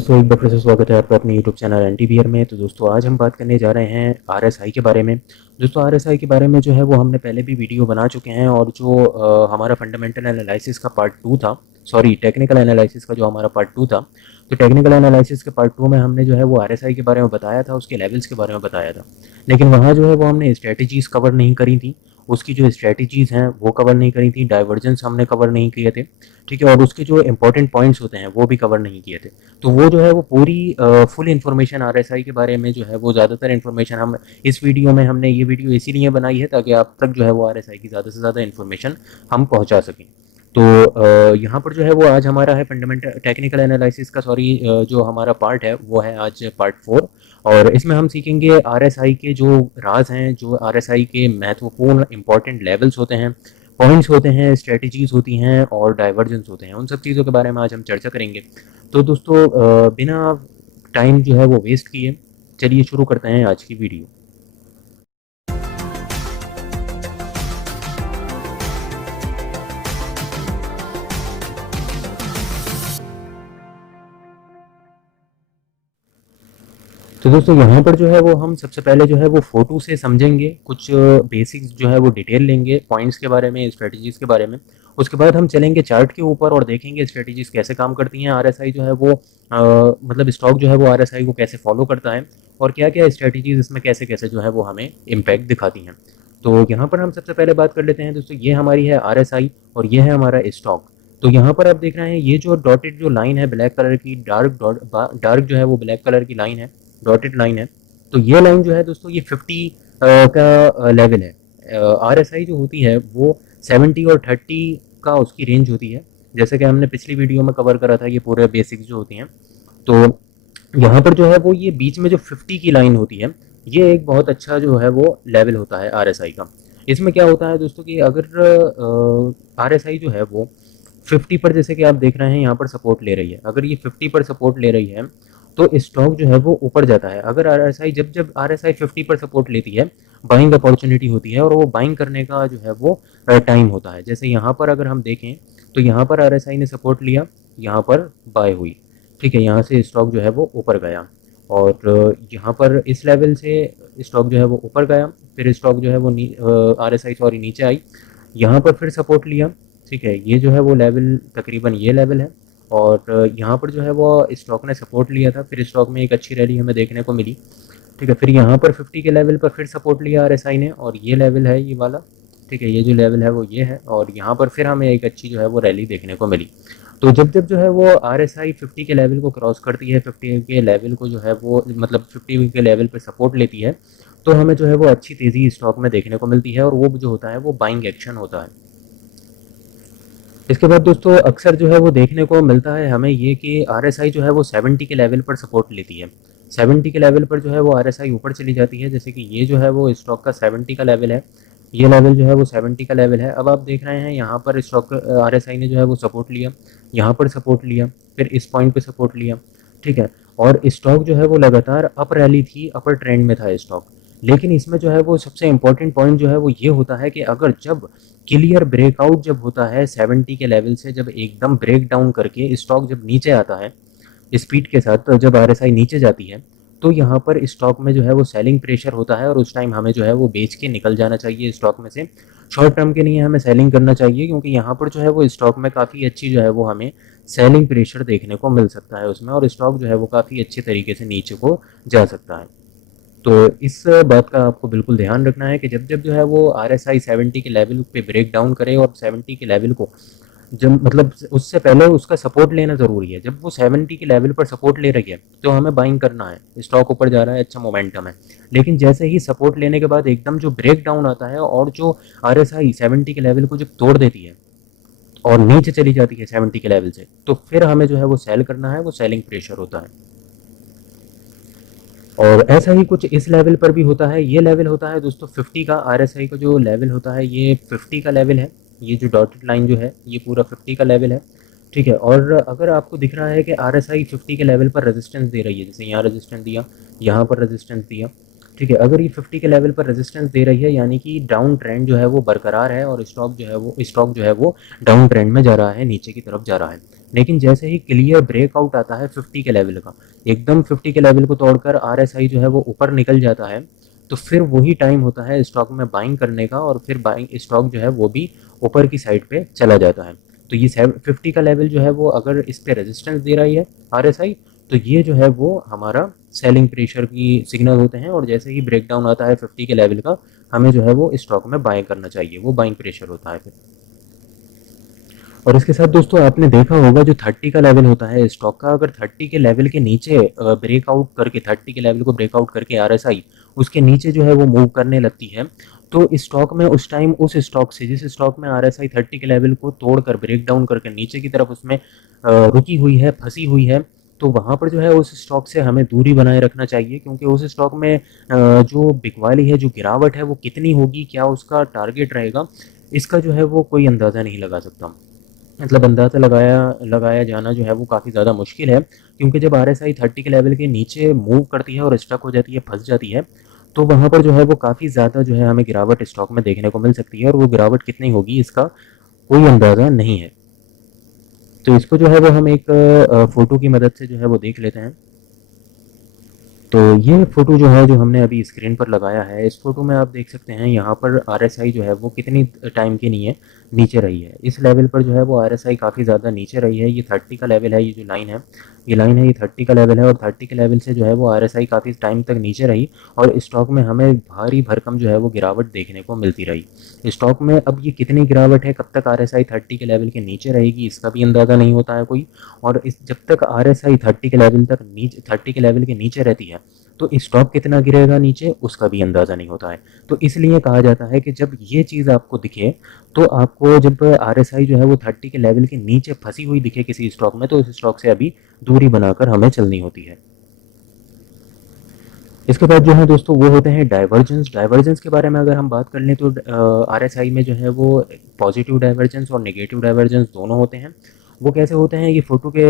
दोस्तों एक बार फिर से स्वागत है आपका अपने यूट्यूब चैनल एनटीबीआर में। तो दोस्तों आज हम बात करने जा रहे हैं आरएसआई के बारे में। दोस्तों आरएसआई के बारे में जो है वो हमने पहले भी वीडियो बना चुके हैं, और जो हमारा फंडामेंटल एनालिसिस का पार्ट 2 था, सॉरी टेक्निकल एनालिसिस का जो हमारा पार्ट 2 था, तो टेक्निकल एनालिसिस के पार्ट 2 में हमने जो है वो आरएसआई के बारे में बताया था, उसके लेवल्स के बारे में बताया था। लेकिन वहाँ जो है वो हमने स्ट्रेटजीज़ कवर नहीं करी थी, उसकी जो स्ट्रेटजीज़ हैं वो कवर नहीं करी थी, डाइवर्जेंस हमने कवर नहीं किए थे, ठीक है, और उसके जो इंपॉर्टेंट पॉइंट्स होते हैं वो भी कवर नहीं किए थे। तो वो जो है वो पूरी फुल इन्फॉर्मेशन आरएसआई के बारे में जो है वो ज़्यादातर इन्फॉर्मेशन हम इस वीडियो में, हमने ये वीडियो इसीलिए बनाई है ताकि आप तक जो है वो आरएसआई की ज़्यादा से ज़्यादा इन्फॉर्मेशन हम पहुंचा सकें। तो यहाँ पर जो है वो आज हमारा है फंडामेंटल टेक्निकल एनालिसिस का, सॉरी, जो हमारा पार्ट है वो है आज पार्ट 4। और इसमें हम सीखेंगे आरएसआई के जो राज हैं, जो आरएसआई के महत्वपूर्ण इंपॉर्टेंट लेवल्स होते हैं, पॉइंट्स होते हैं, स्ट्रेटजीज होती हैं और डाइवर्जेंस होते हैं, उन सब चीज़ों के बारे में आज हम चर्चा करेंगे। तो दोस्तों बिना टाइम जो है वो वेस्ट किए चलिए शुरू करते हैं आज की वीडियो। तो दोस्तों यहाँ पर जो है वो हम सबसे पहले जो है वो फोटो से समझेंगे, कुछ बेसिक्स जो है वो डिटेल लेंगे पॉइंट्स के बारे में, स्ट्रेटजीज के बारे में। उसके बाद हम चलेंगे चार्ट के ऊपर और देखेंगे स्ट्रेटजीज कैसे काम करती हैं, आरएसआई जो है वो मतलब स्टॉक जो है वो आरएसआई को कैसे फॉलो करता है, और क्या क्या स्ट्रेटजीज इसमें कैसे कैसे जो है वो हमें इम्पैक्ट दिखाती हैं। तो यहाँ पर हम सबसे पहले बात कर लेते हैं दोस्तों, ये हमारी है आरएसआई और ये है हमारा स्टॉक। तो यहाँ पर आप देख रहे हैं ये जो डॉटेड जो लाइन है ब्लैक कलर की, डार्क जो है वो ब्लैक कलर की लाइन है, डॉटेड लाइन है। तो ये लाइन जो है दोस्तों ये 50 का लेवल है। आरएसआई जो होती है वो 70 और 30 का उसकी रेंज होती है, जैसे कि हमने पिछली वीडियो में कवर करा था ये पूरे बेसिक्स जो होती हैं। तो यहाँ पर जो है वो ये बीच में जो 50 की लाइन होती है, ये एक बहुत अच्छा जो है वो लेवल होता है आरएसआई का। इसमें क्या होता है दोस्तों कि अगर आरएसआई जो है वो 50 पर, जैसे कि आप देख रहे हैं यहाँ पर सपोर्ट ले रही है, अगर ये 50 पर सपोर्ट ले रही है तो स्टॉक जो है वो ऊपर जाता है। अगर आरएसआई जब जब आरएसआई 50 पर सपोर्ट लेती है, बाइंग अपॉर्चुनिटी होती है और वो बाइंग करने का जो है वो टाइम होता है। जैसे यहाँ पर अगर हम देखें तो यहाँ पर आरएसआई ने सपोर्ट लिया, यहाँ पर बाय हुई, ठीक है, यहाँ से स्टॉक जो है वो ऊपर गया, और यहाँ पर इस लेवल से स्टॉक जो है वो ऊपर गया, फिर स्टॉक जो है वो आरएसआई सॉरी नीचे आई, यहाँ पर फिर सपोर्ट लिया, ठीक है, ये जो है वो लेवल तकरीबन ये लेवल है, और यहाँ पर जो है वो स्टॉक ने सपोर्ट लिया था, फिर स्टॉक में एक अच्छी रैली हमें देखने को मिली, ठीक है, फिर यहाँ पर 50 के लेवल पर फिर सपोर्ट लिया आरएसआई ने, और ये लेवल है ये वाला, ठीक है, ये जो लेवल है वो ये है, और यहाँ पर फिर हमें एक अच्छी जो है वो रैली देखने को मिली। तो जब जब जो है वो आरएसआई 50 के लेवल को क्रॉस करती है, 50 के लेवल को जो है वो मतलब 50 के लेवल पर सपोर्ट लेती है, तो हमें जो है वो अच्छी तेज़ी स्टॉक में देखने को मिलती है, और वो जो होता है वो बाइंग एक्शन होता है। इसके बाद दोस्तों अक्सर जो है वो देखने को मिलता है हमें ये कि आरएसआई जो है वो 70 के लेवल पर सपोर्ट लेती है, 70 के लेवल पर जो है वो आरएसआई ऊपर चली जाती है, जैसे कि ये जो है वो स्टॉक का 70 का लेवल है, ये लेवल जो है वो 70 का लेवल है। अब आप देख रहे हैं यहाँ पर स्टॉक आरएसआई ने जो है वो सपोर्ट लिया, यहाँ पर सपोर्ट लिया, फिर इस पॉइंट पे सपोर्ट लिया, ठीक है, और स्टॉक जो है वो लगातार अप रैली थी, अपर ट्रेंड में था स्टॉक। लेकिन इसमें जो है वो सबसे इंपॉर्टेंट पॉइंट जो है वो ये होता है कि अगर जब क्लियर ब्रेकआउट जब होता है 70 के लेवल से, जब एकदम ब्रेक डाउन करके स्टॉक जब नीचे आता है स्पीड के साथ, तो जब आरएसआई नीचे जाती है तो यहाँ पर स्टॉक में जो है वो सेलिंग प्रेशर होता है, और उस टाइम हमें जो है वो बेच के निकल जाना चाहिए स्टॉक में से। शॉर्ट टर्म के लिए हमें सेलिंग करना चाहिए, क्योंकि यहाँ पर जो है वो स्टॉक में काफ़ी अच्छी जो है वो हमें सेलिंग प्रेशर देखने को मिल सकता है उसमें, और स्टॉक जो है वो काफ़ी अच्छे तरीके से नीचे को जा सकता है। तो इस बात का आपको बिल्कुल ध्यान रखना है कि जब जब जो है वो आरएसआई 70 के लेवल पे ब्रेक डाउन करे, और 70 के लेवल को जब मतलब उससे पहले उसका सपोर्ट लेना ज़रूरी है। जब वो 70 के लेवल पर सपोर्ट ले रही है तो हमें बाइंग करना है, स्टॉक ऊपर जा रहा है, अच्छा मोमेंटम है। लेकिन जैसे ही सपोर्ट लेने के बाद एकदम जो ब्रेक डाउन आता है और जो आरएसआई 70 के लेवल को जब तोड़ देती है और नीचे चली जाती है 70 के लेवल से, तो फिर हमें जो है वो सेल करना है, वो सेलिंग प्रेशर होता है। और ऐसा ही कुछ इस लेवल पर भी होता है, ये लेवल होता है दोस्तों 50 का, आरएसआई का जो लेवल होता है ये 50 का लेवल है, ये जो डॉटेड लाइन जो है ये पूरा 50 का लेवल है, ठीक है। और अगर आपको दिख रहा है कि आरएसआई 50 के लेवल पर रेजिस्टेंस दे रही है, जैसे यहाँ रेजिस्टेंस दिया, यहाँ पर रेजिस्टेंस दिया, ठीक है, अगर ये 50 के लेवल पर रेजिस्टेंस दे रही है यानी कि डाउन ट्रेंड जो है वो बरकरार है और स्टॉक जो है वो डाउन ट्रेंड में जा रहा है, नीचे की तरफ जा रहा है। लेकिन जैसे ही क्लियर ब्रेकआउट आता है 50 के लेवल का, एकदम 50 के लेवल को तोड़कर आरएसआई जो है वो ऊपर निकल जाता है, तो फिर वही टाइम होता है स्टॉक में बाइंग करने का और फिर बाइंग स्टॉक जो है वो भी ऊपर की साइड पे चला जाता है। तो ये 50 का लेवल जो है वो अगर इस पे रेजिस्टेंस दे रही है आरएसआई, तो ये जो है वो हमारा सेलिंग प्रेशर की सिग्नल होते हैं और जैसे ही ब्रेक डाउन आता है 50 के लेवल का, हमें जो है वो स्टॉक में बाइंग करना चाहिए, वो बाइंग प्रेशर होता है फिर। और इसके साथ दोस्तों आपने देखा होगा जो 30 का लेवल होता है स्टॉक का, अगर 30 के लेवल के नीचे ब्रेकआउट करके 30 के लेवल को ब्रेकआउट करके आरएसआई उसके नीचे जो है वो मूव करने लगती है, तो स्टॉक में उस टाइम उस स्टॉक से जिस स्टॉक में आरएसआई 30 के लेवल को तोड़कर ब्रेक डाउन करके नीचे की तरफ उसमें रुकी हुई है, फंसी हुई है, तो वहाँ पर जो है उस स्टॉक से हमें दूरी बनाए रखना चाहिए, क्योंकि उस स्टॉक में जो बिकवाली है, जो गिरावट है वो कितनी होगी, क्या उसका टारगेट रहेगा, इसका जो है वो कोई अंदाज़ा नहीं लगा सकता। मतलब अंदाज़ा लगाया लगाया जाना जो है वो काफ़ी ज़्यादा मुश्किल है, क्योंकि जब आरएसआई 30 के लेवल के नीचे मूव करती है और स्टक हो जाती है, फंस जाती है, तो वहाँ पर जो है वो काफ़ी ज़्यादा जो है हमें गिरावट स्टॉक में देखने को मिल सकती है और वो गिरावट कितनी होगी इसका कोई अंदाज़ा नहीं है। तो इसको जो है वो हम एक फ़ोटो की मदद से जो है वो देख लेते हैं। तो ये फ़ोटो जो है जो हमने अभी स्क्रीन पर लगाया है, इस फ़ोटो में आप देख सकते हैं यहाँ पर आरएसआई जो है वो कितनी टाइम के लिए नीचे रही है। इस लेवल पर जो है वो आरएसआई काफ़ी ज़्यादा नीचे रही है। ये 30 का लेवल है, ये जो लाइन है, ये लाइन है, ये 30 का लेवल है और 30 के लेवल से जो है वो आरएसआई काफ़ी टाइम तक नीचे रही और स्टॉक में हमें भारी भरकम जो है वो गिरावट देखने को मिलती रही। स्टॉक में अब ये कितनी गिरावट है, कब तक आरएसआई 30 के लेवल के नीचे रहेगी, इसका भी अंदाज़ा नहीं होता है कोई। और इस जब तक आरएसआई 30 के लेवल तक नीचे 30 के लेवल के नीचे रहती है, तो स्टॉक कितना गिरेगा नीचे, उसका भी अंदाज़ा नहीं होता है। तो इसलिए कहा जाता है कि जब ये चीज़ आपको दिखे, तो आपको जब आरएसआई जो है वो 30 के लेवल के नीचे फंसी हुई दिखे किसी स्टॉक में, तो उस स्टॉक से अभी दूरी बनाकर हमें चलनी होती है। इसके बाद जो है दोस्तों वो होते हैं डाइवर्जेंस। डाइवर्जेंस के बारे में अगर हम बात कर लें तो आरएसआई में जो है वो पॉजिटिव डाइवर्जेंस और नेगेटिव डाइवर्जेंस दोनों होते हैं। वो कैसे होते हैं, ये फ़ोटो के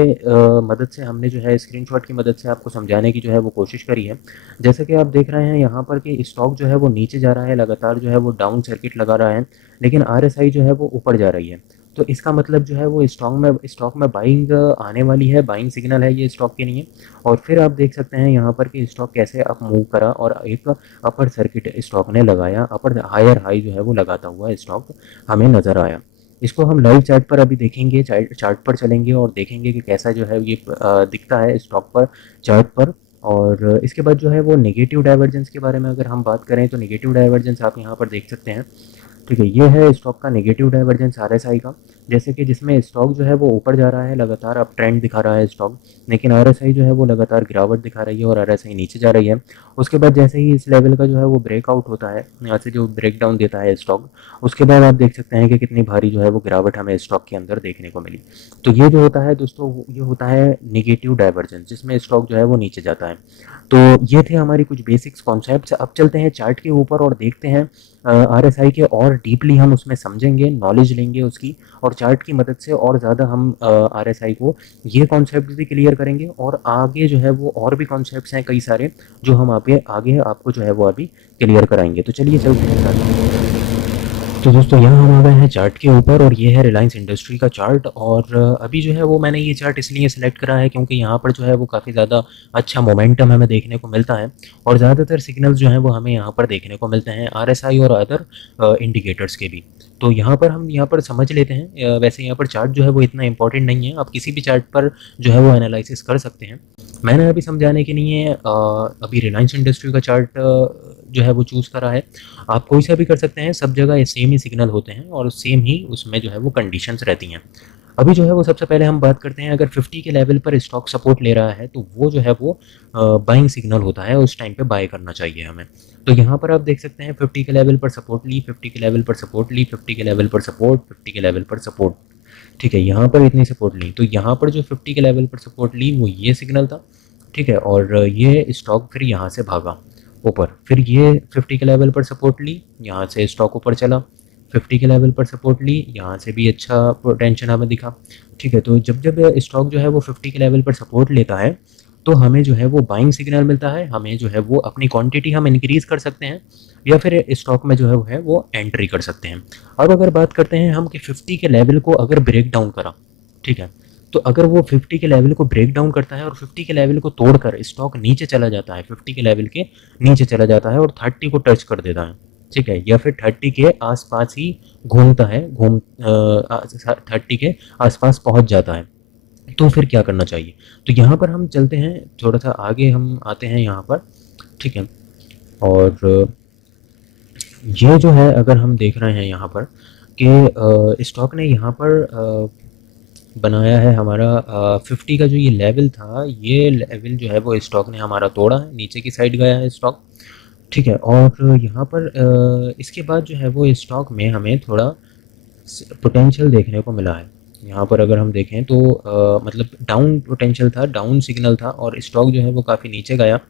मदद से हमने जो है स्क्रीनशॉट की मदद से आपको समझाने की जो है वो कोशिश करी है। जैसे कि आप देख रहे हैं यहाँ पर कि स्टॉक जो है वो नीचे जा रहा है, लगातार जो है वो डाउन सर्किट लगा रहा है, लेकिन आरएसआई जो है वो ऊपर जा रही है। तो इसका मतलब जो है वो स्टॉक में बाइंग आने वाली है, बाइंग सिग्नल है ये स्टॉक के लिए। और फिर आप देख सकते हैं यहाँ पर कि स्टॉक कैसे अप मूव करा और एक अपर सर्किट स्टॉक ने लगाया, अपर हायर हाई जो है वो लगाता हुआ स्टॉक हमें नज़र आया। इसको हम लाइव चार्ट पर अभी देखेंगे, चार्ट पर चलेंगे और देखेंगे कि कैसा जो है ये दिखता है स्टॉक पर, चार्ट पर। और इसके बाद जो है वो नेगेटिव डाइवर्जेंस के बारे में अगर हम बात करें, तो नेगेटिव डाइवर्जेंस आप यहाँ पर देख सकते हैं। ठीक है, ये है स्टॉक का नेगेटिव डाइवर्जेंस आरएसआई का, जैसे कि जिसमें स्टॉक जो है वो ऊपर जा रहा है, लगातार अप ट्रेंड दिखा रहा है स्टॉक, लेकिन आरएसआई जो है वो लगातार गिरावट दिखा रही है और आरएसआई नीचे जा रही है। उसके बाद जैसे ही इस लेवल का जो है वो ब्रेकआउट होता है, यहाँ से जो ब्रेक डाउन देता है स्टॉक, उसके बाद आप देख सकते हैं कि कितनी भारी जो है वो गिरावट हमें स्टॉक के अंदर देखने को मिली। तो ये जो होता है दोस्तों, ये होता है नेगेटिव डाइवर्जेंस, जिसमें स्टॉक जो है वो नीचे जाता है। तो ये थे हमारी कुछ बेसिक्स कॉन्सेप्ट्स। अब चलते हैं चार्ट के ऊपर और देखते हैं आरएसआई के, और डीपली हम उसमें समझेंगे, नॉलेज लेंगे उसकी, और चार्ट की मदद से और ज़्यादा हम आरएसआई को ये कॉन्सेप्ट भी क्लियर करेंगे और आगे जो है वो और भी कॉन्सेप्ट्स हैं कई सारे जो हम आगे आपको जो है वो अभी क्लियर कराएंगे। तो चलिए चलते हैं चार्ट। तो दोस्तों यहाँ हम आ गए हैं चार्ट के ऊपर और ये है रिलायंस इंडस्ट्री का चार्ट। और अभी जो है वो मैंने ये चार्ट इसलिए सेलेक्ट करा है क्योंकि यहाँ पर जो है वो काफ़ी ज़्यादा अच्छा मोमेंटम हमें देखने को मिलता है और ज़्यादातर सिग्नल्स जो हैं वो हमें यहाँ पर देखने को मिलते हैं आरएसआई और अदर इंडिकेटर्स के भी। तो हम यहाँ पर समझ लेते हैं। वैसे यहाँ पर चार्ट जो है वो इतना इंपॉर्टेंट नहीं है, आप किसी भी चार्ट पर जो है वो एनालिसिस कर सकते हैं। मैंने अभी समझाने के लिए अभी रिलायंस इंडस्ट्री का चार्ट जो है वो चूज़ करा है। आप कोई सा भी कर सकते हैं, सब जगह ये सेम ही सिग्नल होते हैं और सेम ही उसमें जो है वो कंडीशंस रहती हैं। अभी जो है वो सबसे पहले हम बात करते हैं, अगर 50 के लेवल पर स्टॉक सपोर्ट ले रहा है तो वो जो है वो बाइंग सिग्नल होता है, उस टाइम पे बाय करना चाहिए हमें। तो यहाँ पर आप देख सकते हैं 50 के लेवल पर सपोर्ट ली, 50 के लेवल पर सपोर्ट ली, 50 के लेवल पर सपोर्ट, 50 के लेवल पर सपोर्ट। ठीक है, यहाँ पर इतनी सपोर्ट ली, तो यहाँ पर जो 50 के लेवल पर सपोर्ट ली वो ये सिग्नल था। ठीक है, और ये स्टॉक फिर यहाँ से भागा ऊपर, फिर ये 50 के लेवल पर सपोर्ट ली, यहाँ से स्टॉक ऊपर चला, 50 के लेवल पर सपोर्ट ली, यहाँ से भी अच्छा पोटेंशियल हमें दिखा। ठीक है, तो जब जब स्टॉक जो है वो 50 के लेवल पर सपोर्ट लेता है तो हमें जो है वो बाइंग सिग्नल मिलता है, हमें जो है वो अपनी क्वांटिटी हम इंक्रीज़ कर सकते हैं या फिर स्टॉक में जो है वो एंट्री कर सकते हैं। अब अगर बात करते हैं हम कि 50 के लेवल को अगर ब्रेक डाउन करा, ठीक है, तो अगर वो 50 के लेवल को ब्रेक डाउन करता है और 50 के लेवल को तोड़कर स्टॉक नीचे चला जाता है, 50 के लेवल के नीचे चला जाता है और 30 को टच कर देता है, ठीक है, या फिर 30 के आसपास ही घूमता है, 30 के आसपास पहुंच जाता है, तो फिर क्या करना चाहिए? तो यहाँ पर हम चलते हैं थोड़ा सा आगे, हम आते हैं यहाँ पर, ठीक है। और ये जो है अगर हम देख रहे हैं यहाँ पर कि स्टॉक ने यहाँ पर बनाया है हमारा 50 का जो ये लेवल था, ये लेवल जो है वो स्टॉक ने हमारा तोड़ा है, नीचे की साइड गया है स्टॉक, ठीक है। और यहाँ पर इसके बाद जो है वो स्टॉक में हमें थोड़ा पोटेंशियल देखने को मिला है। यहाँ पर अगर हम देखें तो मतलब डाउन पोटेंशियल था, डाउन सिग्नल था और स्टॉक जो है वो काफ़ी नीचे गया।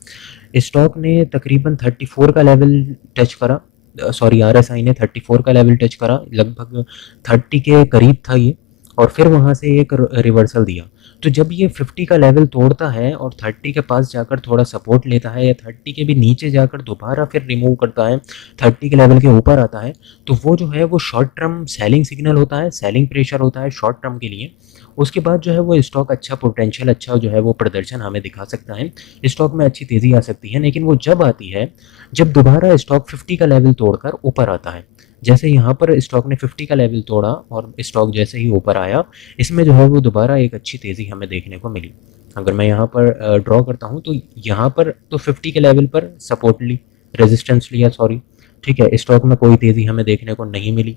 स्टॉक ने तकरीबन 34 का लेवल टच करा, सॉरी आरएसआई ने 34 का लेवल टच करा, लगभग 30 के करीब था ये, और फिर वहाँ से एक रिवर्सल दिया। तो जब ये 50 का लेवल तोड़ता है और 30 के पास जाकर थोड़ा सपोर्ट लेता है या 30 के भी नीचे जाकर दोबारा फिर रिमूव करता है, 30 के लेवल के ऊपर आता है, तो वो जो है वो शॉर्ट टर्म सेलिंग सिग्नल होता है, सेलिंग प्रेशर होता है शॉर्ट टर्म के लिए। उसके बाद जो है वो स्टॉक अच्छा पोटेंशियल, अच्छा जो है वो प्रदर्शन हमें दिखा सकता है, स्टॉक में अच्छी तेज़ी आ सकती है। लेकिन वो जब आती है जब दोबारा स्टॉक 50 का लेवल तोड़कर ऊपर आता है, जैसे यहाँ पर स्टॉक ने 50 का लेवल तोड़ा और स्टॉक जैसे ही ऊपर आया, इसमें जो है वो दोबारा एक अच्छी तेज़ी हमें देखने को मिली। अगर मैं यहाँ पर ड्रॉ करता हूँ तो यहाँ पर तो 50 के लेवल पर सपोर्ट ली, रेजिस्टेंस लिया, सॉरी, ठीक है, स्टॉक में कोई तेज़ी हमें देखने को नहीं मिली।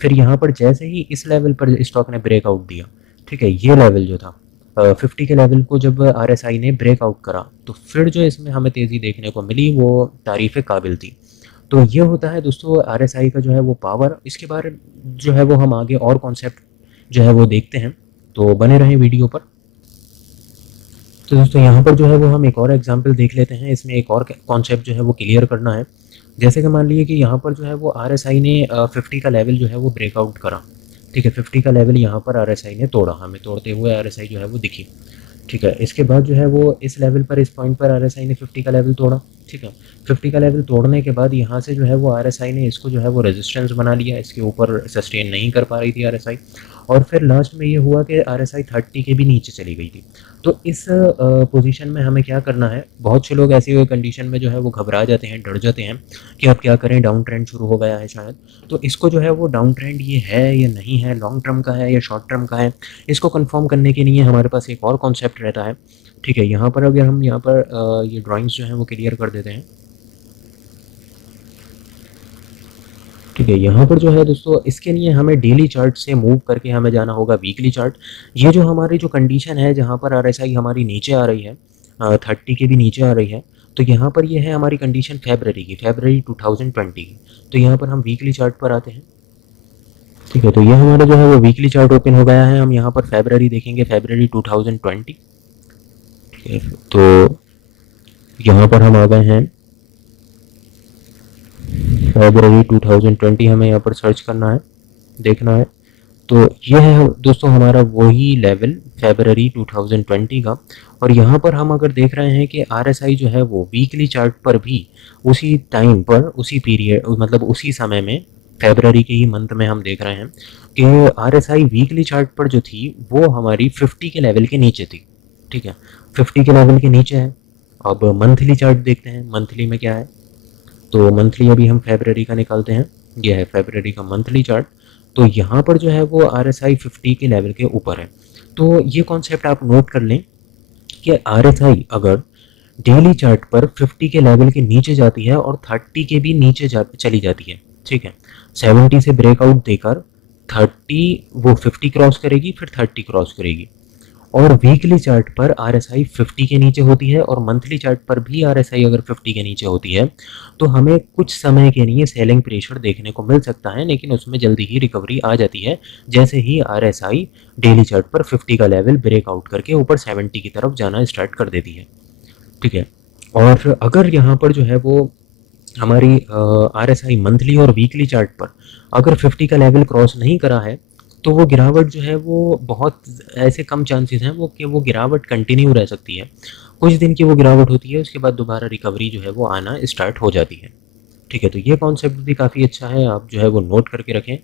फिर यहाँ पर जैसे ही इस लेवल पर स्टॉक ने ब्रेकआउट दिया, ठीक है, ये लेवल जो था 50 के लेवल को जब आरएसआई ने ब्रेकआउट करा, तो फिर जो इसमें हमें तेज़ी देखने को मिली वो तारीफ़ काबिल थी। तो ये होता है दोस्तों आरएसआई का जो है वो पावर। इसके बारे जो है वो हम आगे और कॉन्सेप्ट जो है वो देखते हैं, तो बने रहें वीडियो पर। तो दोस्तों यहाँ पर जो है वो हम एक और एग्जांपल देख लेते हैं, इसमें एक और कॉन्सेप्ट जो है वो क्लियर करना है। जैसे कि मान लीजिए कि यहाँ पर जो है वो आरएसआई ने 50 का लेवल जो है वो ब्रेकआउट करा, ठीक है, 50 का लेवल यहाँ पर आरएसआई ने तोड़ा, हमें तोड़ते हुए आरएसआई जो है वो दिखी, ठीक है। इसके बाद जो है वो इस लेवल पर, इस पॉइंट पर आरएसआई ने 50 का लेवल तोड़ा, ठीक है। 50 का लेवल तोड़ने के बाद यहाँ से जो है वो आरएसआई ने इसको जो है वो रेजिस्टेंस बना लिया, इसके ऊपर सस्टेन नहीं कर पा रही थी आरएसआई, और फिर लास्ट में ये हुआ कि आरएसआई 30 के भी नीचे चली गई थी। तो इस पोजीशन में हमें क्या करना है? बहुत से लोग ऐसी कंडीशन में जो है वो घबरा जाते हैं, डर जाते हैं कि अब क्या करें, डाउन ट्रेंड शुरू हो गया है शायद। तो इसको जो है वो डाउन ट्रेंड ये है या नहीं है, लॉन्ग टर्म का है या शॉर्ट टर्म का है, इसको कंफर्म करने के लिए हमारे पास एक और कॉन्सेप्ट रहता है, ठीक है। यहाँ पर अगर हम यहाँ पर ये ड्राइंग्स जो हैं वो क्लियर कर देते हैं, ठीक है। यहाँ पर जो है दोस्तों इसके लिए हमें डेली चार्ट से मूव करके हमें जाना होगा वीकली चार्ट। ये जो हमारी जो कंडीशन है जहाँ पर आरएसआई हमारी नीचे आ रही है, 30 के भी नीचे आ रही है, तो यहाँ पर ये है हमारी कंडीशन फेबररी की, फेबररी 2020 की। तो यहाँ पर हम वीकली चार्ट पर आते हैं, ठीक है। तो ये हमारा जो है वो वीकली चार्ट ओपन हो गया है। हम यहाँ पर फेबररी देखेंगे, फेबररी 2020, ठीक है। तो यहाँ पर हम आ गए हैं फरवरी 2020, हमें यहाँ पर सर्च करना है, देखना है। तो ये है दोस्तों हमारा वही लेवल फरवरी 2020 का। और यहाँ पर हम अगर देख रहे हैं कि आरएसआई जो है वो वीकली चार्ट पर भी उसी टाइम पर, उसी पीरियड, मतलब उसी समय में, फरवरी के ही मंथ में हम देख रहे हैं कि आरएसआई वीकली चार्ट पर जो थी वो हमारी 50 के लेवल के नीचे थी, ठीक है, 50 के लेवल के नीचे है। अब मंथली चार्ट देखते हैं, मंथली में क्या है। तो मंथली अभी हम फरवरी का निकालते हैं, यह है फरवरी का मंथली चार्ट। तो यहाँ पर जो है वो आरएसआई 50 के लेवल के ऊपर है। तो ये कॉन्सेप्ट आप नोट कर लें कि आरएसआई अगर डेली चार्ट पर 50 के लेवल के नीचे जाती है और 30 के भी नीचे चली जाती है, ठीक है, 70 से ब्रेकआउट देकर 30 वो 50 क्रॉस करेगी, फिर 30 क्रॉस करेगी, और वीकली चार्ट पर आरएसआई 50 के नीचे होती है और मंथली चार्ट पर भी आरएसआई अगर 50 के नीचे होती है, तो हमें कुछ समय के लिए सेलिंग प्रेशर देखने को मिल सकता है, लेकिन उसमें जल्दी ही रिकवरी आ जाती है जैसे ही आरएसआई डेली चार्ट पर 50 का लेवल ब्रेकआउट करके ऊपर 70 की तरफ जाना स्टार्ट कर देती है, ठीक है। और अगर यहाँ पर जो है वो हमारी आरएसआई मंथली और वीकली चार्ट पर अगर 50 का लेवल क्रॉस नहीं करा है, तो वो गिरावट जो है वो बहुत ऐसे कम चांसेस हैं वो कि वो गिरावट कंटिन्यू रह सकती है। कुछ दिन की वो गिरावट होती है, उसके बाद दोबारा रिकवरी जो है वो आना स्टार्ट हो जाती है। ठीक है, तो ये कॉन्सेप्ट भी काफ़ी अच्छा है, आप जो है वो नोट करके रखें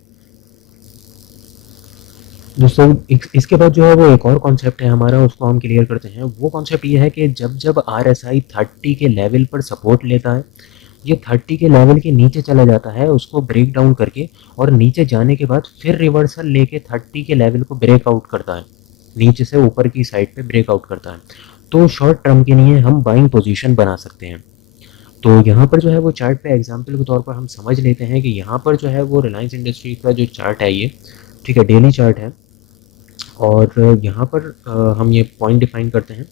दोस्तों। इसके बाद जो है वो एक और कॉन्सेप्ट है हमारा, उसको हम क्लियर करते हैं। वो कॉन्सेप्ट ये है कि जब जब आर एस आई 30 के लेवल पर सपोर्ट लेता है, ये 30 के लेवल के नीचे चला जाता है, उसको ब्रेक डाउन करके और नीचे जाने के बाद फिर रिवर्सल लेके 30 के लेवल को ब्रेक आउट करता है, नीचे से ऊपर की साइड पे ब्रेक आउट करता है, तो शॉर्ट टर्म के लिए हम बाइंग पोजीशन बना सकते हैं। तो यहाँ पर जो है वो चार्ट पे एग्जांपल के तौर पर हम समझ लेते हैं कि यहाँ पर जो है वो रिलायंस इंडस्ट्रीज का जो चार्ट है ये, ठीक है, डेली चार्ट है। और यहाँ पर हम ये पॉइंट डिफाइन करते हैं।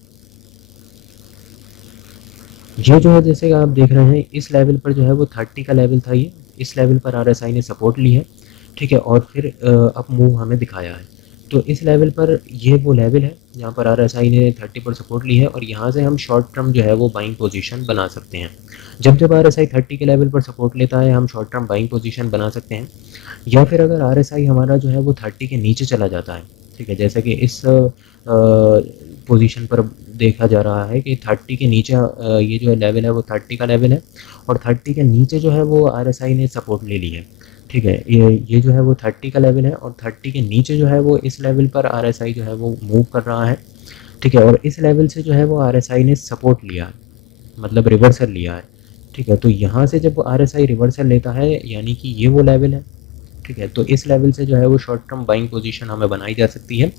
ये जो है जैसे कि आप देख रहे हैं, इस लेवल पर जो है वो 30 का लेवल था ये, इस लेवल पर आरएसआई ने सपोर्ट ली है, ठीक है, और फिर अप मूव हमें दिखाया है। तो इस लेवल पर ये वो लेवल है जहाँ पर आरएसआई ने 30 पर सपोर्ट ली है, और यहाँ से हम शॉर्ट टर्म जो है वो बाइंग पोजीशन बना सकते हैं। जब जब आरएसआई 30 के लेवल पर सपोर्ट लेता है, हम शॉर्ट टर्म बाइंग पोजीशन बना सकते हैं। या फिर अगर आरएसआई हमारा जो है वो 30 के नीचे चला जाता है, ठीक है, जैसे कि इस पोजीशन पर देखा जा रहा है कि 30 के नीचे ये जो लेवल है वो 30 का लेवल है, और 30 के नीचे जो है वो आरएसआई ने सपोर्ट ले ली है, ठीक है। ये जो है वो 30 का लेवल है, और 30 के नीचे जो है वो इस लेवल पर आरएसआई जो है वो मूव कर रहा है, ठीक है, और इस लेवल से जो है वो आरएसआई ने सपोर्ट लिया है, मतलब रिवर्सल लिया है, ठीक है। तो यहाँ से जब आरएसआई रिवर्सल लेता है, यानी कि ये वो लेवल है, ठीक है, तो इस लेवल से जो है वो शॉर्ट टर्म बाइंग पोजीशन हमें बनाई जा सकती है।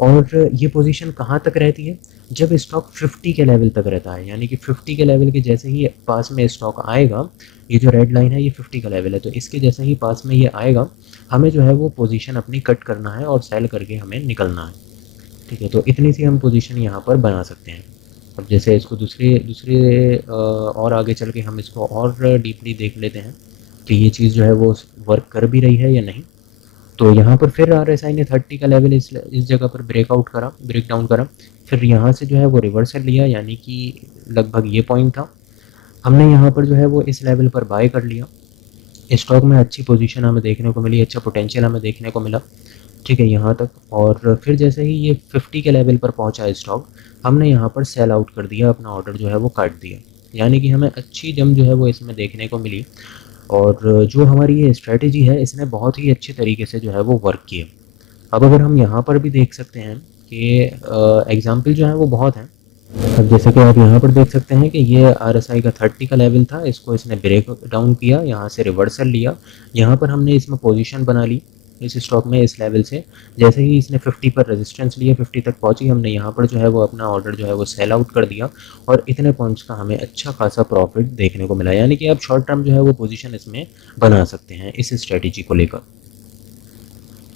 और ये पोजीशन कहाँ तक रहती है, जब स्टॉक 50 के लेवल तक रहता है, यानी कि 50 के लेवल के जैसे ही पास में स्टॉक आएगा, ये जो रेड लाइन है ये 50 का लेवल है, तो इसके जैसे ही पास में ये आएगा, हमें जो है वो पोजीशन अपनी कट करना है और सेल करके हमें निकलना है, ठीक है। तो इतनी सी हम पोजीशन यहाँ पर बना सकते हैं। अब जैसे इसको दूसरे दूसरे और आगे चल के हम इसको और डीपली देख लेते हैं कि ये चीज़ जो है वो वर्क कर भी रही है या नहीं। तो यहाँ पर फिर आरएसआई ने 30 का लेवल इस जगह पर ब्रेकआउट करा, ब्रेक डाउन करा, फिर यहाँ से जो है वो रिवर्सल लिया, यानी कि लगभग ये पॉइंट था। हमने यहाँ पर जो है वो इस लेवल पर बाय कर लिया, स्टॉक में अच्छी पोजीशन हमें देखने को मिली, अच्छा पोटेंशियल हमें देखने को मिला, ठीक है, यहाँ तक। और फिर जैसे ही ये 50 के लेवल पर पहुँचा स्टॉक, हमने यहाँ पर सेल आउट कर दिया, अपना ऑर्डर जो है वो काट दिया, यानी कि हमें अच्छी जम जो है वो इसमें देखने को मिली। और जो हमारी ये स्ट्रेटजी है, इसने बहुत ही अच्छे तरीके से जो है वो वर्क किया। अब अगर हम यहाँ पर भी देख सकते हैं कि एग्जाम्पल जो है वो बहुत हैं। अब जैसे कि आप यहाँ पर देख सकते हैं कि ये आरएसआई का 30 का लेवल था, इसको इसने ब्रेक डाउन किया, यहाँ से रिवर्सल लिया, यहाँ पर हमने इसमें पोजीशन बना ली इस स्टॉक में इस लेवल से। जैसे ही इसने 50 पर रेजिस्टेंस लिया, 50 तक पहुंची, हमने यहाँ पर जो है वो अपना ऑर्डर जो है वो सेल आउट कर दिया, और इतने पॉइंट्स का हमें अच्छा खासा प्रॉफिट देखने को मिला। यानी कि आप शॉर्ट टर्म जो है वो पोजीशन इसमें बना सकते हैं इस स्ट्रेटजी को लेकर।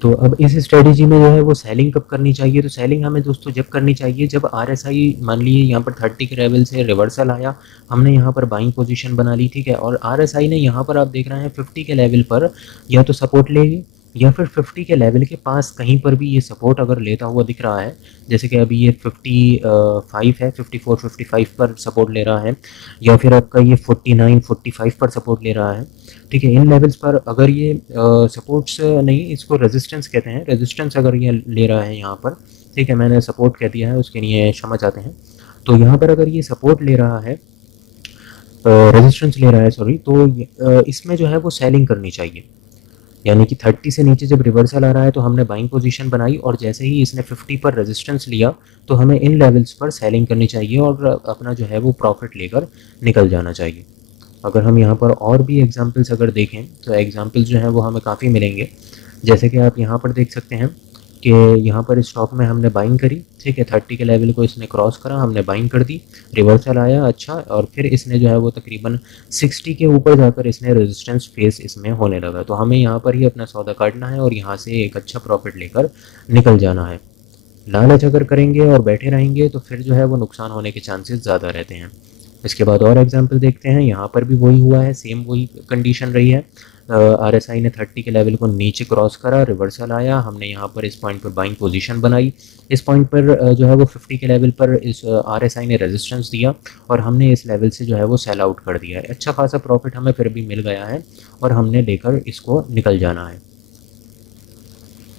तो अब इस स्ट्रेटजी में जो है वो सेलिंग कब करनी चाहिए, तो सेलिंग हमें दोस्तों जब करनी चाहिए जब आरएसआई मान लीजिए यहाँ पर 30 के लेवल से रिवर्सल आया, हमने यहाँ पर बाइंग पोजीशन बना ली, ठीक है, और आरएसआई ने यहाँ पर आप देख रहे हैं 50 के लेवल पर या तो सपोर्ट लेगी, या फिर 50 के लेवल के पास कहीं पर भी ये सपोर्ट अगर लेता हुआ दिख रहा है, जैसे कि अभी ये 55 है, 54 55 पर सपोर्ट ले रहा है, या फिर आपका ये 49 45 पर सपोर्ट ले रहा है, ठीक है, इन लेवल्स पर अगर ये सपोर्ट्स नहीं, इसको रेजिस्टेंस कहते हैं, रेजिस्टेंस अगर ये ले रहा है यहाँ पर, ठीक है, मैंने सपोर्ट कह दिया है, उसके लिए क्षमा चाहते हैं। तो यहाँ पर अगर ये सपोर्ट ले रहा है, रेजिस्टेंस ले रहा है, सॉरी, तो इसमें जो है वो सेलिंग करनी चाहिए। यानी कि 30 से नीचे जब रिवर्सल आ रहा है तो हमने बाइंग पोजीशन बनाई, और जैसे ही इसने 50 पर रेजिस्टेंस लिया, तो हमें इन लेवल्स पर सेलिंग करनी चाहिए और अपना जो है वो प्रॉफिट लेकर निकल जाना चाहिए। अगर हम यहाँ पर और भी एग्जांपल्स अगर देखें तो एग्जांपल्स जो हैं वो हमें काफ़ी मिलेंगे। जैसे कि आप यहाँ पर देख सकते हैं कि यहाँ पर स्टॉक में हमने बाइंग करी, ठीक है, 30 के लेवल को इसने क्रॉस करा, हमने बाइंग कर दी, रिवर्सल आया अच्छा, और फिर इसने जो है वो तकरीबन 60 के ऊपर जाकर इसने रेजिस्टेंस फेस इसमें होने लगा। तो हमें यहाँ पर ही अपना सौदा काटना है और यहाँ से एक अच्छा प्रॉफिट लेकर निकल जाना है। लालच अगर करेंगे और बैठे रहेंगे तो फिर जो है वो नुकसान होने के चांसेस ज़्यादा रहते हैं। इसके बाद और एग्जांपल देखते हैं, यहाँ पर भी वही हुआ है, सेम वही कंडीशन रही है। आरएसआई ने 30 के लेवल को नीचे क्रॉस करा, रिवर्सल आया, हमने यहाँ पर इस पॉइंट पर बाइंग पोजीशन बनाई, इस पॉइंट पर जो है वो 50 के लेवल पर इस आरएसआई ने रेजिस्टेंस दिया, और हमने इस लेवल से जो है वो सेल आउट कर दिया है। अच्छा खासा प्रॉफिट हमें फिर भी मिल गया है और हमने लेकर इसको निकल जाना है।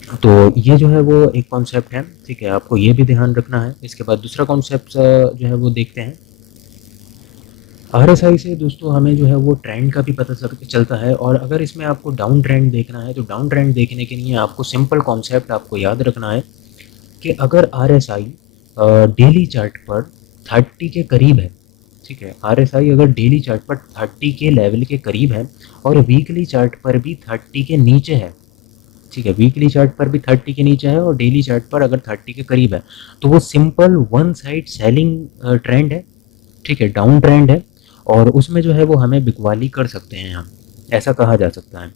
तो ये जो है वो एक कॉन्सेप्ट है, ठीक है, आपको ये भी ध्यान रखना है। इसके बाद दूसरा कॉन्सेप्ट जो है वो देखते हैं। आरएसआई से दोस्तों हमें जो है वो ट्रेंड का भी पता चलता है, और अगर इसमें आपको डाउन ट्रेंड देखना है तो डाउन ट्रेंड देखने के लिए आपको सिंपल कॉन्सेप्ट आपको याद रखना है कि अगर आरएसआई डेली चार्ट पर 30 के करीब है, ठीक है, आरएसआई अगर डेली चार्ट पर 30 के लेवल के करीब है और वीकली चार्ट पर भी 30 के नीचे है, ठीक है, वीकली चार्ट पर भी 30 के नीचे है और डेली चार्ट पर अगर 30 के करीब है, तो वो simple one side selling trend है, ठीक है, डाउन ट्रेंड है, और उसमें जो है वो हमें बिकवाली कर सकते हैं हम, ऐसा कहा जा सकता है।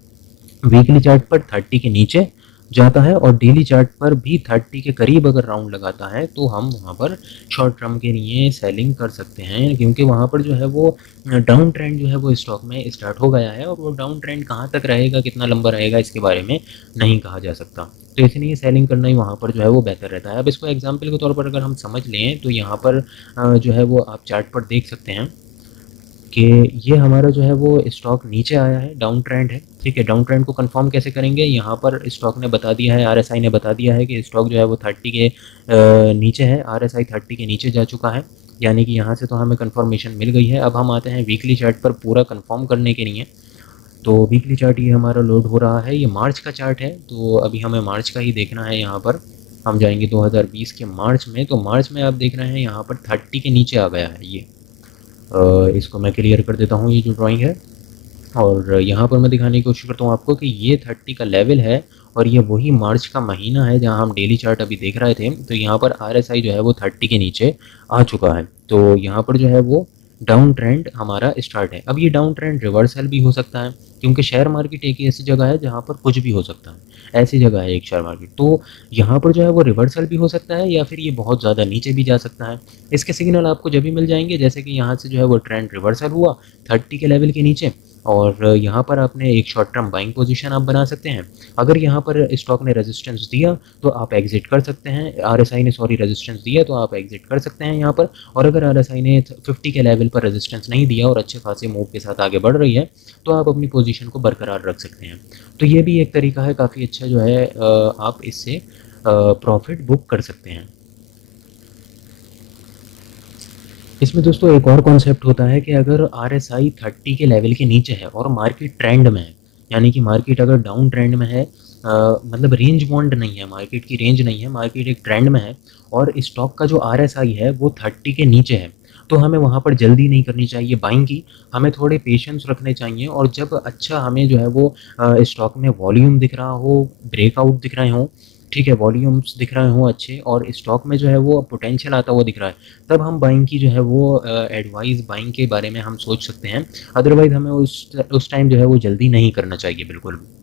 वीकली चार्ट पर 30 के नीचे जाता है और डेली चार्ट पर भी 30 के करीब अगर राउंड लगाता है तो हम वहाँ पर शॉर्ट टर्म के लिए सेलिंग कर सकते हैं, क्योंकि वहाँ पर जो है वो डाउन ट्रेंड जो है वो स्टॉक में स्टार्ट हो गया है, और वो डाउन ट्रेंड कहाँ तक रहेगा, कितना लंबा रहेगा, इसके बारे में नहीं कहा जा सकता। तो इसलिए सेलिंग करना ही वहाँ पर जो है वो बेहतर रहता है। अब इसको एग्जाम्पल के तौर पर अगर हम समझ लें तो यहाँ पर जो है वो आप चार्ट पर देख सकते हैं कि ये हमारा जो है वो स्टॉक नीचे आया है, डाउन ट्रेंड है, ठीक है। डाउन ट्रेंड को कंफर्म कैसे करेंगे, यहाँ पर स्टॉक ने बता दिया है, आरएसआई ने बता दिया है कि स्टॉक जो है वो 30 के नीचे है, आरएसआई 30 के नीचे जा चुका है, यानी कि यहाँ से तो हमें कंफर्मेशन मिल गई है। अब हम आते हैं वीकली चार्ट पर पूरा कंफर्म करने के लिए। तो वीकली चार्ट ये हमारा लोड हो रहा है, ये मार्च का चार्ट है, तो अभी हमें मार्च का ही देखना है। यहाँ पर हम जाएंगे 2020 के मार्च में, तो मार्च में आप देख रहे हैं यहाँ पर 30 के नीचे आ गया है ये। इसको मैं क्लियर कर देता हूँ ये जो ड्राइंग है, और यहाँ पर मैं दिखाने की कोशिश करता हूँ आपको कि ये 30 का लेवल है, और ये वही मार्च का महीना है जहाँ हम डेली चार्ट अभी देख रहे थे। तो यहाँ पर आरएसआई जो है वो 30 के नीचे आ चुका है, तो यहाँ पर जो है वो डाउन ट्रेंड हमारा स्टार्ट है। अब ये डाउन ट्रेंड रिवर्सल भी हो सकता है, क्योंकि शेयर मार्केट एक ऐसी जगह है जहाँ पर कुछ भी हो सकता है, ऐसी जगह है एक शेयर मार्केट। तो यहाँ पर जो है वो रिवर्सल भी हो सकता है, या फिर ये बहुत ज़्यादा नीचे भी जा सकता है। इसके सिग्नल आपको जब भी मिल जाएंगे, जैसे कि यहाँ से जो है वो ट्रेंड रिवर्सल हुआ 30 के लेवल के नीचे, और यहाँ पर आपने एक शॉर्ट टर्म बाइंग पोजीशन आप बना सकते हैं। अगर यहाँ पर स्टॉक ने रेजिस्टेंस दिया तो आप एग्जिट कर सकते हैं, आरएसआई ने सॉरी रेजिस्टेंस दिया तो आप एग्जिट कर सकते हैं यहाँ पर। और अगर आरएसआई ने 50 के लेवल पर रेजिस्टेंस नहीं दिया और अच्छे खासे मूव के साथ आगे बढ़ रही है, तो आप अपनी पोजीशन को बरकरार रख सकते हैं। तो ये भी एक तरीका है, काफ़ी अच्छा जो है आप इससे प्रॉफिट बुक कर सकते हैं। इसमें दोस्तों एक और कॉन्सेप्ट होता है कि अगर आरएसआई 30 के लेवल के नीचे है और मार्केट ट्रेंड में है, यानी कि मार्केट अगर डाउन ट्रेंड में है, मतलब रेंज बॉन्ड नहीं है, मार्केट की रेंज नहीं है, मार्केट एक ट्रेंड में है, और स्टॉक का जो आरएसआई है वो 30 के नीचे है, तो हमें वहाँ पर जल्दी नहीं करनी चाहिए बाइंग की, हमें थोड़े पेशेंस रखने चाहिए। और जब अच्छा हमें जो है वो स्टॉक में वॉल्यूम दिख रहा हो, ब्रेकआउट दिख रहे हों, ठीक है, वॉल्यूम्स दिख रहे हों अच्छे, और स्टॉक में जो है वो पोटेंशियल आता हुआ दिख रहा है, तब हम बाइंग की जो है वो एडवाइस बाइंग के बारे में हम सोच सकते हैं। अदरवाइज़ हमें उस टाइम जो है वो जल्दी नहीं करना चाहिए बिल्कुल भी।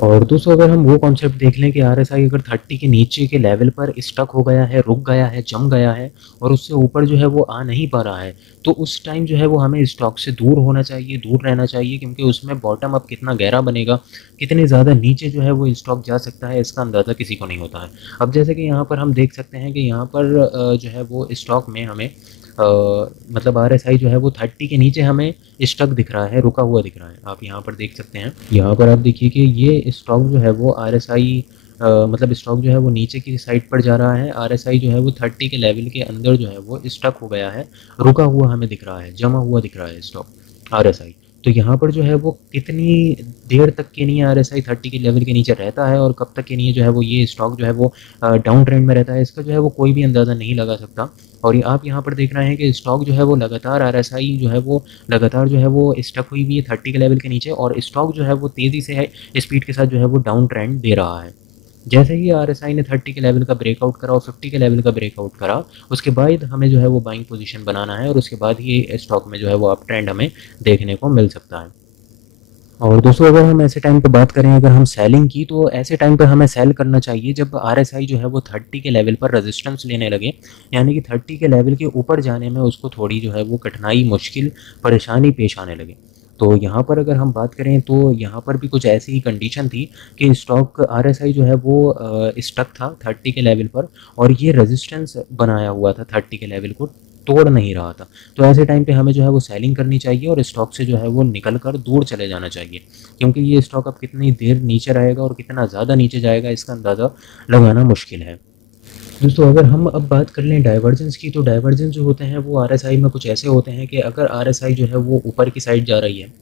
और दोस्तों अगर हम वो कॉन्सेप्ट देख लें कि आरएसआई अगर 30 के नीचे के लेवल पर स्टक हो गया है, रुक गया है, जम गया है, और उससे ऊपर जो है वो आ नहीं पा रहा है, तो उस टाइम जो है वो हमें स्टॉक से दूर होना चाहिए, दूर रहना चाहिए, क्योंकि उसमें बॉटम अप कितना गहरा बनेगा, कितने ज़्यादा नीचे जो है वो स्टॉक जा सकता है, इसका अंदाज़ा किसी को नहीं होता है। अब जैसे कि यहाँ पर हम देख सकते हैं कि यहाँ पर जो है वो स्टॉक में हमें मतलब आरएसआई जो है वो 30 के नीचे हमें स्टक दिख रहा है, रुका हुआ दिख रहा है। आप यहाँ पर देख सकते हैं, यहाँ पर आप देखिए कि ये स्टॉक जो है वो आरएसआई मतलब स्टॉक जो है वो नीचे की साइड पर जा रहा है, आरएसआई जो है वो 30 के लेवल के अंदर जो है वो स्टक हो गया है, रुका हुआ हमें दिख रहा है, जमा हुआ दिख रहा है स्टॉक आरएसआई। तो यहाँ पर जो है वो कितनी देर तक के लिए आरएसआई 30 के लेवल के नीचे रहता है और कब तक के लिए जो है वो ये स्टॉक जो है वो डाउन ट्रेंड में रहता है, इसका जो है वो कोई भी अंदाज़ा नहीं लगा सकता। और ये आप यहाँ पर देख रहे हैं कि स्टॉक जो है वो लगातार आरएसआई जो है वो लगातार जो है वो स्टक हुई हुई है 30 के लेवल के नीचे, और स्टॉक जो है वो तेज़ी से है स्पीड के साथ जो है वो डाउन ट्रेंड दे रहा है। जैसे ही आरएसआई ने 30 के लेवल का ब्रेकआउट करा और 50 के लेवल का ब्रेकआउट करा, उसके बाद हमें जो है वो बाइंग पोजीशन बनाना है, और उसके बाद ही स्टॉक में जो है वो अप ट्रेंड हमें देखने को मिल सकता है। और दोस्तों अगर हम ऐसे टाइम पे बात करें, अगर हम सेलिंग की, तो ऐसे टाइम पे हमें सेल करना चाहिए जब आरएसआई जो है वो 30 के लेवल पर रेजिस्टेंस लेने लगे, यानी कि 30 के लेवल के ऊपर जाने में उसको थोड़ी जो है वो कठिनाई, मुश्किल, परेशानी पेश आने लगे। तो यहाँ पर अगर हम बात करें तो यहाँ पर भी कुछ ऐसी ही कंडीशन थी कि स्टॉक आरएसआई जो है वो स्टक था 30 के लेवल पर, और ये रेजिस्टेंस बनाया हुआ था 30 के लेवल को तोड़ नहीं रहा था। तो ऐसे टाइम पे हमें जो है वो सेलिंग करनी चाहिए और स्टॉक से जो है वो निकल कर दूर चले जाना चाहिए, क्योंकि ये स्टॉक अब कितनी देर नीचे रहेगा और कितना ज़्यादा नीचे जाएगा इसका अंदाज़ा लगाना मुश्किल है। दोस्तों अगर हम अब बात कर लें डाइवर्जेंस की, तो डाइवर्जेंस जो होते हैं वो आरएसआई में कुछ ऐसे होते हैं कि अगर आरएसआई जो है वो ऊपर की साइड जा रही है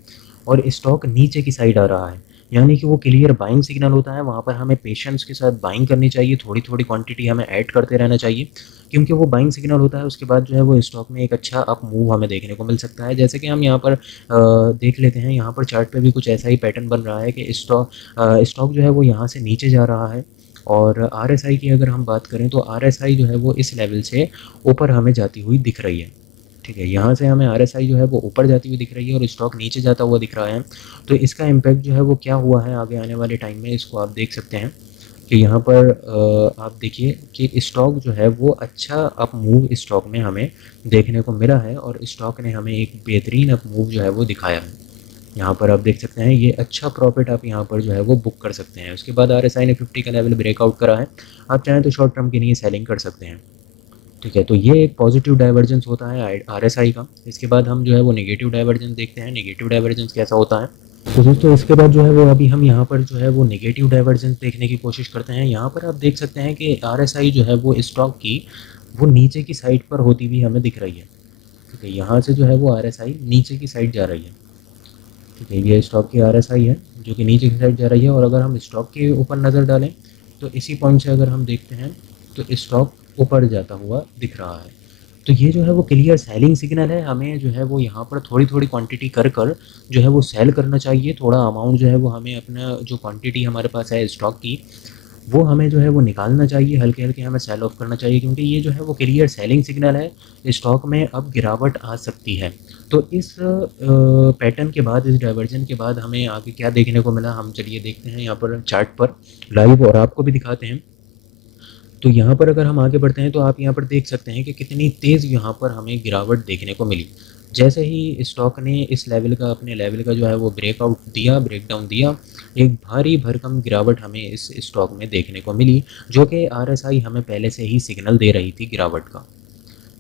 और स्टॉक नीचे की साइड आ रहा है, यानी कि वो क्लियर बाइंग सिग्नल होता है, वहाँ पर हमें पेशेंस के साथ बाइंग करनी चाहिए, थोड़ी थोड़ी क्वांटिटी हमें ऐड करते रहना चाहिए, क्योंकि वो बाइंग सिग्नल होता है। उसके बाद जो है वो स्टॉक में एक अच्छा अप मूव हमें देखने को मिल सकता है। जैसे कि हम यहाँ पर देख लेते हैं, यहाँ पर चार्ट पे भी कुछ ऐसा ही पैटर्न बन रहा है कि स्टॉक जो है वो यहाँ से नीचे जा रहा है, और आरएसआई की अगर हम बात करें तो आरएसआई जो है वो इस लेवल से ऊपर हमें जाती हुई दिख रही है। ठीक है, यहाँ से हमें आरएसआई जो है वो ऊपर जाती हुई दिख रही है और स्टॉक नीचे जाता हुआ दिख रहा है। तो इसका इम्पैक्ट जो है वो क्या हुआ है आगे आने वाले टाइम में, इसको आप देख सकते हैं कि यहाँ पर आप देखिए कि स्टॉक जो है वो अच्छा अप मूव स्टॉक में हमें देखने को मिला है, और स्टॉक ने हमें एक बेहतरीन अप मूव जो है वो दिखाया है। यहाँ पर आप देख सकते हैं ये अच्छा प्रॉफिट आप यहाँ पर जो है वो बुक कर सकते हैं। उसके बाद आरएसआई ने 50 का लेवल ब्रेकआउट करा है, आप चाहें तो शॉर्ट टर्म के लिए सेलिंग कर सकते हैं। ठीक है, तो ये एक पॉजिटिव डाइवर्जेंस होता है आरएसआई का। इसके बाद हम जो है वो नेगेटिव डाइवर्जेंस देखते हैं, नेगेटिव डाइवर्जेंस कैसा होता है। तो दोस्तों इसके बाद जो है वो अभी हम यहाँ पर जो है वो नेगेटिव डाइवर्जेंस देखने की कोशिश करते हैं। यहाँ पर आप देख सकते हैं कि आरएसआई जो है वो स्टॉक की वो नीचे की साइड पर होती हुई हमें दिख रही है। ठीक है, यहाँ से जो है वो आरएसआई नीचे की साइड जा रही है। ठीक है, ये स्टॉक की आरएसआई है जो कि नीचे की साइड जा रही है, और अगर हम स्टॉक के ऊपर नज़र डालें तो इसी पॉइंट से अगर हम देखते हैं तो स्टॉक ऊपर जाता हुआ दिख रहा है। तो ये जो है वो क्लियर सेलिंग सिग्नल है, हमें जो है वो यहाँ पर थोड़ी थोड़ी क्वांटिटी कर कर जो है वो सेल करना चाहिए। थोड़ा अमाउंट जो है वो हमें अपना जो क्वांटिटी हमारे पास है स्टॉक की वो हमें जो है वो निकालना चाहिए, हल्के हल्के हमें सेल ऑफ करना चाहिए, क्योंकि ये जो है वो क्लियर सेलिंग सिग्नल है, स्टॉक में अब गिरावट आ सकती है। तो इस पैटर्न के बाद, इस डाइवर्जन के बाद हमें आगे क्या देखने को मिला, हम चलिए देखते हैं यहाँ पर चार्ट पर लाइव और आपको भी दिखाते हैं। तो यहाँ पर अगर हम आगे बढ़ते हैं तो आप यहाँ पर देख सकते हैं कि कितनी तेज़ यहाँ पर हमें गिरावट देखने को मिली। जैसे ही स्टॉक ने इस लेवल का, अपने लेवल का जो है वो ब्रेकआउट दिया, ब्रेकडाउन दिया, एक भारी भरकम गिरावट हमें इस स्टॉक में देखने को मिली, जो कि आरएसआई हमें पहले से ही सिग्नल दे रही थी गिरावट का।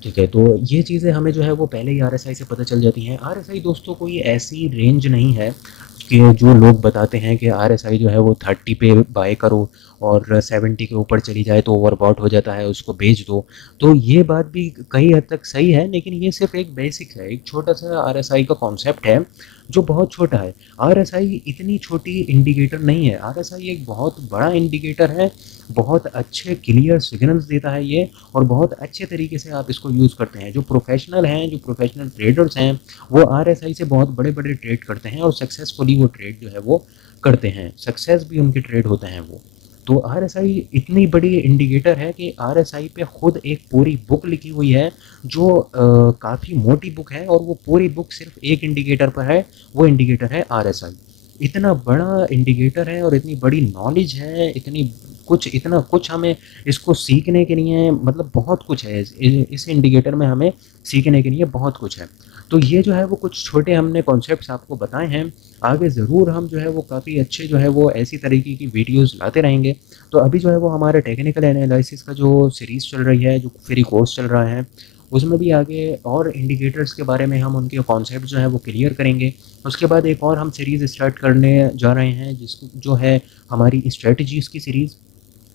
ठीक है, तो ये चीज़ें हमें जो है वो पहले ही आरएसआई से पता चल जाती हैं। आरएसआई दोस्तों कोई ऐसी रेंज नहीं है कि जो लोग बताते हैं कि आरएसआई जो है वो 30 पे बाय करो और 70 के ऊपर चली जाए तो ओवरबॉट हो जाता है, उसको बेच दो। तो ये बात भी कई हद तक सही है, लेकिन ये सिर्फ एक बेसिक है, एक छोटा सा आरएसआई का कॉन्सेप्ट है जो बहुत छोटा है। आरएसआई इतनी छोटी इंडिकेटर नहीं है, आरएसआई एक बहुत बड़ा इंडिकेटर है, बहुत अच्छे क्लियर सिग्नल्स देता है ये, और बहुत अच्छे तरीके से आप इसको यूज़ करते हैं। जो प्रोफेशनल हैं, जो प्रोफेशनल ट्रेडर्स हैं, वो आरएसआई से बहुत बड़े बड़े ट्रेड करते हैं और सक्सेसफुली वो ट्रेड जो है वो करते हैं, सक्सेस भी उनके ट्रेड होते हैं वो। तो आरएसआई इतनी बड़ी इंडिकेटर है कि आरएसआई पे खुद एक पूरी बुक लिखी हुई है, जो काफ़ी मोटी बुक है, और वो पूरी बुक सिर्फ एक इंडिकेटर पर है, वो इंडिकेटर है आरएसआई। इतना बड़ा इंडिकेटर है और इतनी बड़ी नॉलेज है, इतना कुछ हमें इसको सीखने के लिए, मतलब बहुत कुछ है इस इंडिकेटर में, हमें सीखने के लिए बहुत कुछ है। तो ये जो है वो कुछ छोटे हमने कॉन्सेप्ट्स आपको बताए हैं, आगे ज़रूर हम जो है वो काफ़ी अच्छे जो है वो ऐसी तरीके की वीडियोस लाते रहेंगे। तो अभी जो है वो हमारे टेक्निकल एनालिसिस का जो सीरीज़ चल रही है, जो फ्री कोर्स चल रहा है, उसमें भी आगे और इंडिकेटर्स के बारे में हम उनके कॉन्सेप्ट जो है वो क्लियर करेंगे। उसके बाद एक और हम सीरीज़ स्टार्ट करने जा रहे हैं जो है हमारी स्ट्रेटजीज़ की सीरीज़,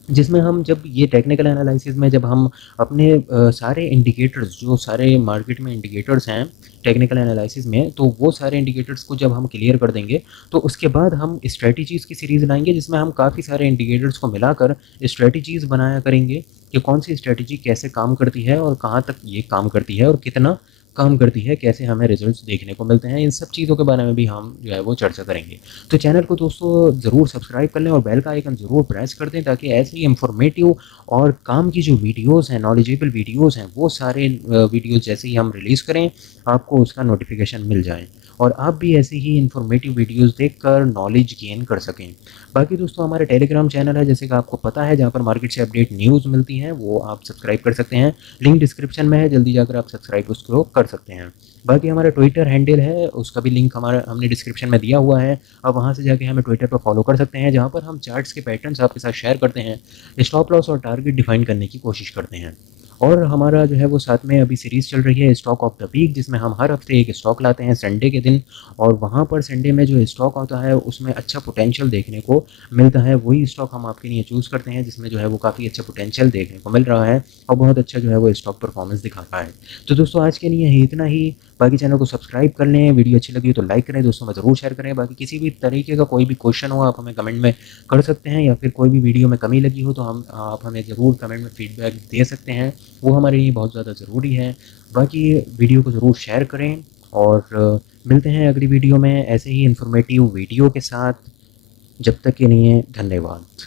जिसमें हम, जब ये टेक्निकल एनालिसिस में जब हम अपने सारे इंडिकेटर्स, जो सारे मार्केट में इंडिकेटर्स हैं टेक्निकल एनालिसिस में, तो वो सारे इंडिकेटर्स को जब हम क्लियर कर देंगे तो उसके बाद हम स्ट्रेटजीज़ की सीरीज़ लाएंगे, जिसमें हम काफ़ी सारे इंडिकेटर्स को मिलाकर स्ट्रेटजीज़ बनाया करेंगे कि कौन सी स्ट्रेटजी कैसे काम करती है और कहाँ तक ये काम करती है और कितना काम करती है, कैसे हमें रिजल्ट्स देखने को मिलते हैं। इन सब चीज़ों के बारे में भी हम जो है वो चर्चा करेंगे। तो चैनल को दोस्तों ज़रूर सब्सक्राइब कर लें और बेल का आइकन ज़रूर प्रेस कर दें, ताकि ऐसी इंफॉर्मेटिव और काम की जो वीडियोस हैं, नॉलेजेबल वीडियोस हैं, वो सारे वीडियोस जैसे ही हम रिलीज़ करें आपको उसका नोटिफिकेशन मिल जाए, और आप भी ऐसी ही इंफॉर्मेटिव वीडियोस देखकर नॉलेज गेन कर सकें। बाकी दोस्तों हमारे टेलीग्राम चैनल है, जैसे कि आपको पता है, जहाँ पर मार्केट से अपडेट न्यूज़ मिलती हैं, वो आप सब्सक्राइब कर सकते हैं, लिंक डिस्क्रिप्शन में है, जल्दी जाकर आप सब्सक्राइब उसको कर सकते हैं। बाकी हमारा ट्विटर हैंडल है, उसका भी लिंक हमने डिस्क्रिप्शन में दिया हुआ है, आप वहाँ से जाके हमें ट्विटर पर फॉलो कर सकते हैं, जहाँ पर हम चार्ट्स के पैटर्न्स आपके साथ शेयर करते हैं, स्टॉप लॉस और टारगेट डिफाइन करने की कोशिश करते हैं। और हमारा जो है वो साथ में अभी सीरीज़ चल रही है स्टॉक ऑफ द वीक, जिसमें हम हर हफ्ते एक स्टॉक लाते हैं संडे के दिन, और वहाँ पर संडे में जो स्टॉक होता है उसमें अच्छा पोटेंशियल देखने को मिलता है। वही स्टॉक हम आपके लिए चूज़ करते हैं जिसमें जो है वो काफ़ी अच्छा पोटेंशियल देखने को मिल रहा है और बहुत अच्छा जो है वो स्टॉक परफॉर्मेंस दिखा रहा है। तो दोस्तों आज के लिए इतना ही। बाकी चैनल को सब्सक्राइब कर लें, वीडियो अच्छी लगी हो तो लाइक करें, दोस्तों में ज़रूर शेयर करें। बाकी किसी भी तरीके का कोई भी क्वेश्चन हो आप हमें कमेंट में कर सकते हैं, या फिर कोई भी वीडियो में कमी लगी हो तो हम आप हमें ज़रूर कमेंट में फीडबैक दे सकते हैं, वो हमारे लिए बहुत ज़्यादा ज़रूरी है। बाकी वीडियो को ज़रूर शेयर करें और मिलते हैं अगली वीडियो में ऐसे ही इन्फॉर्मेटिव वीडियो के साथ। जब तक के लिए धन्यवाद।